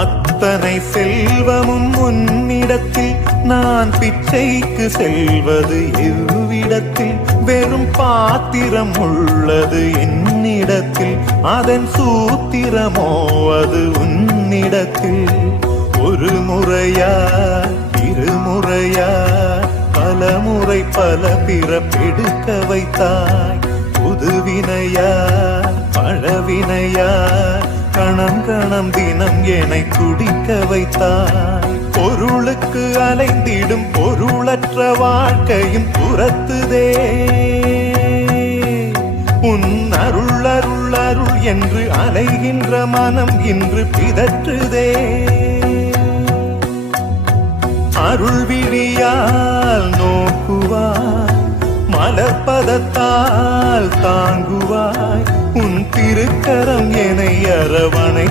அத்தனை செல்வமும் உன்னிடத்தில் நான் பிச்சைக்கு செல்வது எவ்விடத்தில் வெறும் பாத்திரம் உள்ளது என்னிடத்தில் அதன் சூத்திரமோ அது உன்னிடத்தில் ஒரு முறையா இருமுறையா பல முறை பல பிறப்பெடுக்க வைத்தாய் புதுவினையா பழவினையா கணம் கணம் தினம் என்னை துடிக்க வைத்தாய் பொருளுக்கு அலைந்திடும் பொருளற்ற வாழ்க்கையும் துரத்துதே உன் அருள் அருள் அருள் என்று அலைகின்ற மனம் இன்று பிதற்றுதே அருள் விழியால் நோக்குவாய் மலர்பதத்தால் தாங்குவாய் உன் திருக்கரம் என்னை அரவணை